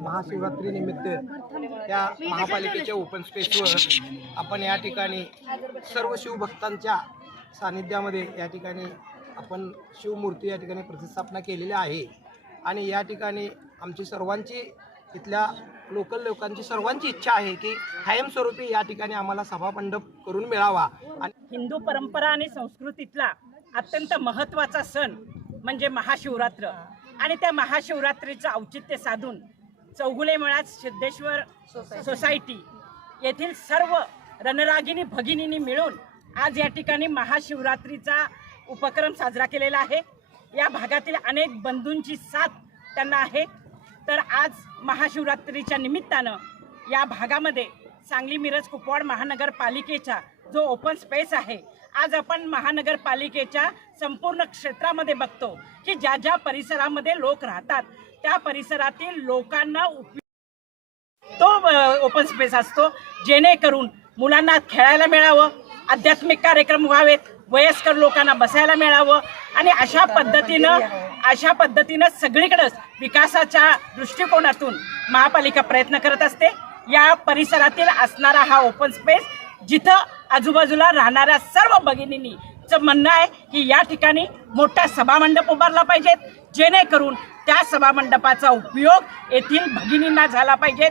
महाशिवरात्री निमित्त त्या महापालिकेच्या ओपन स्पेसवर आपण या ठिकाणी सर्व शिवभक्तांच्या सानिध्यामध्ये या ठिकाणी आपण शिवमूर्ती या ठिकाणी प्रतिस्थापना केलेली आहे. आणि या ठिकाणी आमची सर्वांची इथल्या लोकल लोकांची सर्वांची इच्छा आहे की कायमस्वरूपी या ठिकाणी आम्हाला सभामंडप करून मिळावा. आणि हिंदू परंपरा आणि संस्कृतीतला अत्यंत महत्त्वाचा सण म्हणजे महाशिवरात्र. आणि त्या महाशिवरात्रीचं औचित्य साधून चौगुले मळात सिद्धेश्वर सोसायटी येथील सर्व रणरागिनी भगिनींनी मिळून आज या ठिकाणी महाशिवरात्रीचा उपक्रम साजरा केलेला आहे. या भागातील अनेक बंधूंची साथ त्यांना आहे. तर आज महाशिवरात्रीच्या निमित्तानं या भागामध्ये सांगली मिरज कुपवाड महानगरपालिकेचा जो ओपन स्पेस आहे आज आपण महानगरपालिकेच्या संपूर्ण क्षेत्रामध्ये बघतो की ज्या ज्या परिसरामध्ये लोक राहतात त्या परिसरातील लोकांना उपयोग तो ओपन स्पेस असतो. जेणेकरून मुलांना खेळायला मिळावं आध्यात्मिक कार्यक्रम व्हावेत. वयस्कर लोकांना बसायला मिळावं. आणि अशा पद्धतीनं अशा पद्धतीनं सगळीकडंच विकासाच्या दृष्टिकोनातून महापालिका प्रयत्न करत असते. या परिसरातील असणारा हा ओपन स्पेस जिथं आजूबाजूला राहणाऱ्या सर्व भगिनींनी चं म्हणणं आहे की या ठिकाणी मोठा सभामंडप उभारला पाहिजेत. जेणेकरून त्या सभामंडपाचा उपयोग येथील भगिनींना झाला पाहिजेत.